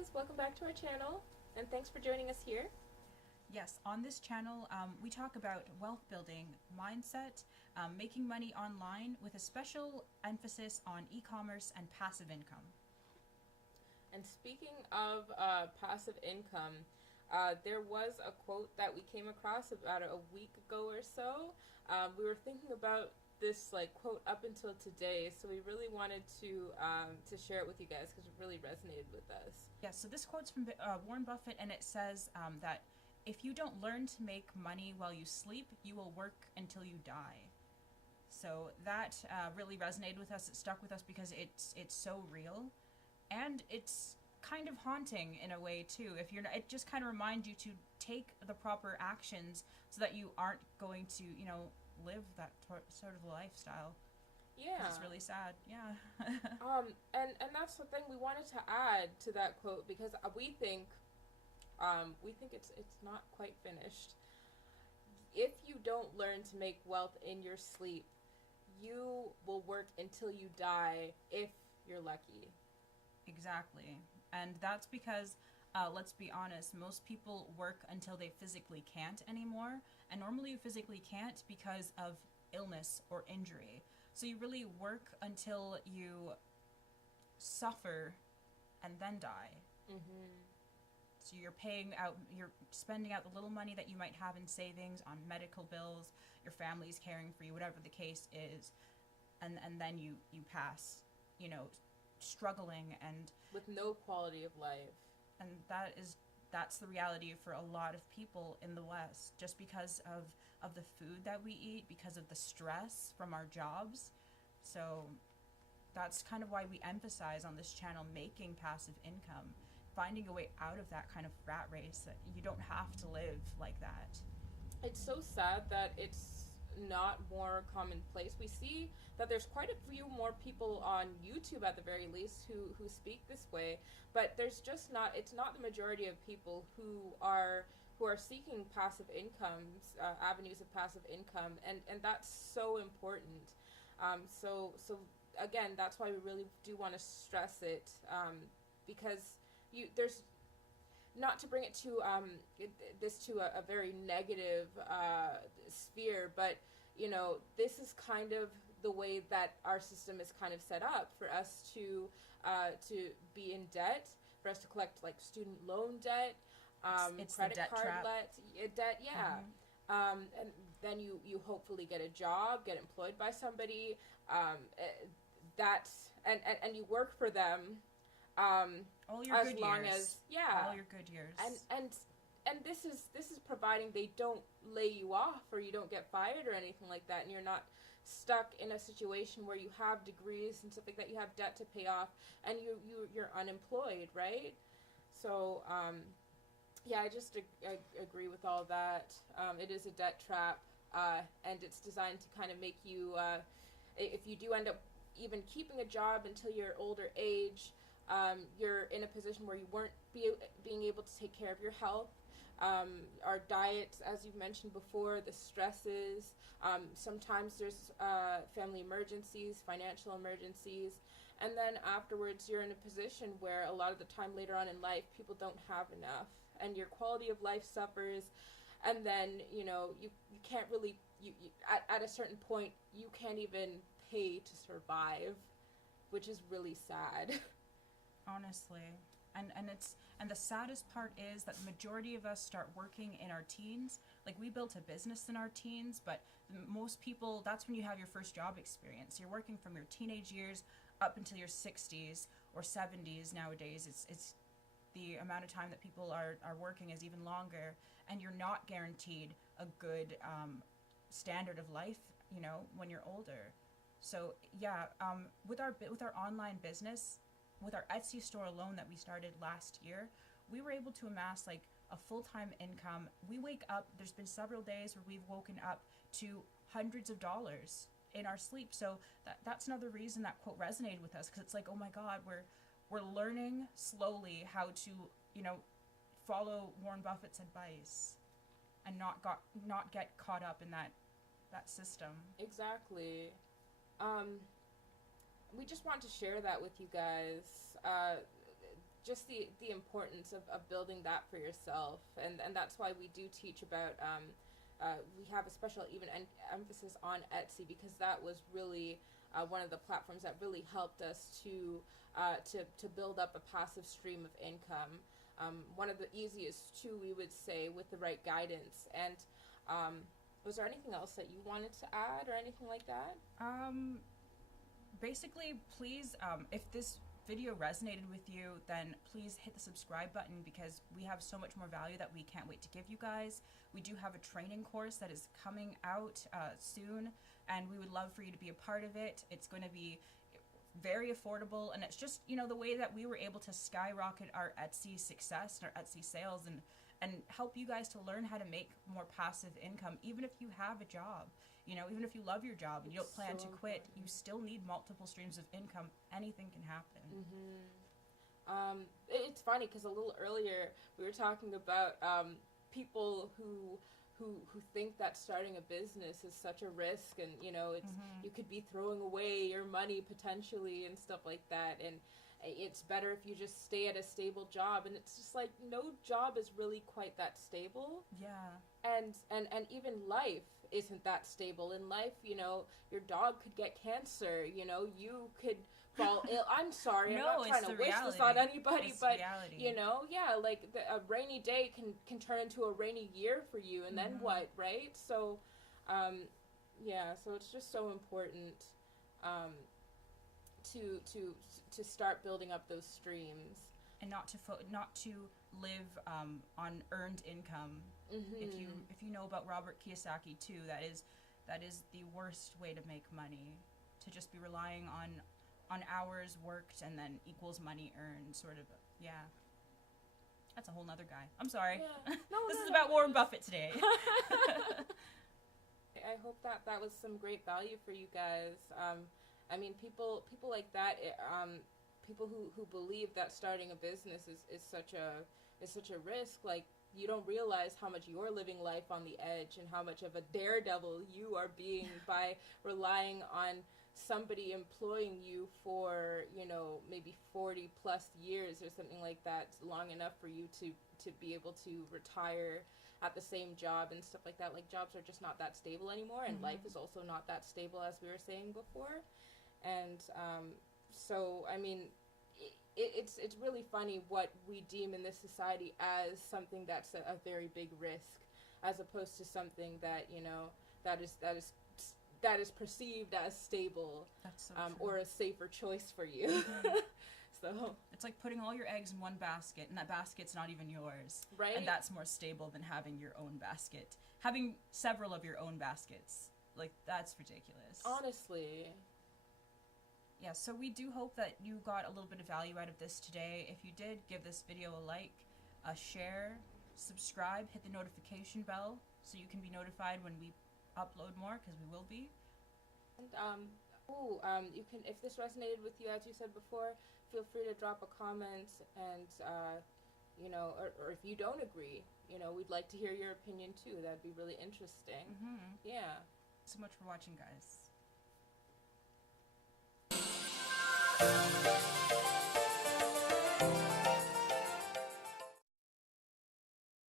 guys, welcome back to our channel, and thanks for joining us here. Yes, on this channel, we talk about wealth building, mindset, making money online with a special emphasis on e-commerce and passive income. And speaking of passive income, there was a quote that we came across about a week ago or so. We were thinking about this quote up until today, so we really wanted to share it with you guys because it really resonated with us. Yes, so this quote's from Warren Buffett, and it says that if you don't learn to make money while you sleep, you will work until you die. So that really resonated with us. It stuck with us because it's so real, and it's kind of haunting in a way too. If you're not, it just kind of reminds you to take the proper actions so that you aren't going to, live that sort of lifestyle. Yeah. It's really sad. Yeah. And that's the thing we wanted to add to that quote because we think it's not quite finished. If you don't learn to make wealth in your sleep, you will work until you die if you're lucky. Exactly. And that's because, let's be honest, most people work until they physically can't anymore. And normally you physically can't because of illness or injury. So you really work until you suffer and then die. Mm-hmm. So you're spending out the little money that you might have in savings on medical bills, your family's caring for you, whatever the case is. And then you pass, struggling and With no quality of life. and that's the reality for a lot of people in the West, just because of the food that we eat, because of the stress from our jobs. So that's kind of why we emphasize on this channel making passive income, finding a way out of that kind of rat race, that you don't have to live like that. It's so sad that it's not more commonplace. We see that there's quite a few more people on YouTube at the very least who speak this way, but there's just not, it's not the majority of people who are seeking passive incomes, avenues of passive income, and that's so important. So again, that's why we really do want to stress it, because there's, not to bring it to this to a very negative sphere, but this is kind of the way that our system is kind of set up for us to be in debt, for us to collect like student loan debt, It's the credit debt card trap. debt, yeah. And then you hopefully get a job, get employed by somebody, and you work for them, All your as good long years. as, yeah. All your good years. And this is providing they don't lay you off or you don't get fired or anything like that, and you're not stuck in a situation where you have degrees and stuff like that, you have debt to pay off, and you're unemployed, right? So yeah, I agree with all that. It is a debt trap, and it's designed to kind of make you, if you do end up even keeping a job until your older age, you're in a position where you weren't being able to take care of your health. Our diet, as you've mentioned before, the stresses, sometimes there's family emergencies, financial emergencies, and then afterwards you're in a position where a lot of the time later on in life people don't have enough, and your quality of life suffers, and then you can't really, at a certain point you can't even pay to survive, which is really sad. Honestly. And the saddest part is that the majority of us start working in our teens. Like, we built a business in our teens, but most people, that's when you have your first job experience. You're working from your teenage years up until your 60s or 70s nowadays. It's the amount of time that people are working is even longer, and you're not guaranteed a good standard of life, when you're older. So yeah, with our online business, with our Etsy store alone that we started last year, we were able to amass like a full-time income. We wake up, there's been several days where we've woken up to hundreds of dollars in our sleep. So that's another reason that quote resonated with us, because it's like, oh my God, we're learning slowly how to, follow Warren Buffett's advice and not get caught up in that system. Exactly. We just want to share that with you guys. just the importance of building that for yourself, and that's why we do teach about we have a special even emphasis on Etsy, because that was really one of the platforms that really helped us to build up a passive stream of income. One of the easiest too, we would say, with the right guidance. And was there anything else that you wanted to add or anything like that? Basically, please, if this video resonated with you, then please hit the subscribe button, because we have so much more value that we can't wait to give you guys. We do have a training course that is coming out soon, and we would love for you to be a part of it. It's going to be very affordable, and it's just, you know, the way that we were able to skyrocket our Etsy success and our Etsy sales, and help you guys to learn how to make more passive income, even if you have a job. You know, even if you love your job and you don't plan to quit, you still need multiple streams of income. Anything can happen. Mm-hmm. It's funny because a little earlier we were talking about people who think that starting a business is such a risk, and you know, it's you could be throwing away your money potentially and stuff like that, and it's better if you just stay at a stable job. And it's just like, no job is really quite that stable. Yeah. And even life isn't that stable. In life, you know, your dog could get cancer, you know, you could fall ill. I'm sorry, I'm not trying to wish this on anybody, but reality. You know, yeah, like a rainy day can turn into a rainy year for you, and then what, right? So yeah, so it's just so important to start building up those streams, and not to live on earned income. If you know about Robert Kiyosaki too, that is the worst way to make money, to just be relying on hours worked and then equals money earned, sort of. Yeah, that's a whole nother guy. I'm sorry. Yeah. This is about Warren Buffett today. I hope that was some great value for you guys. I mean, people like that, people who believe that starting a business is such a risk. Like, you don't realize how much you're living life on the edge, and how much of a daredevil you are being by relying on somebody employing you for, you know, maybe 40 plus years or something like that, long enough for you to be able to retire at the same job and stuff like that. Like, jobs are just not that stable anymore, and life is also not that stable, as we were saying before. And so, I mean, it's really funny what we deem in this society as something that's a very big risk, as opposed to something that, you know, that is perceived as stable. That's so or a safer choice for you. So it's like putting all your eggs in one basket, and that basket's not even yours. Right. And that's more stable than having your own basket. Having several of your own baskets. Like, that's ridiculous. Honestly. Yeah, so we do hope that you got a little bit of value out of this today. If you did, give this video a like, a share, subscribe, hit the notification bell so you can be notified when we upload more, because we will be. And you can, if this resonated with you, as you said before, feel free to drop a comment, and you know, or if you don't agree, you know, we'd like to hear your opinion too. That'd be really interesting. Yeah. So much for watching, guys.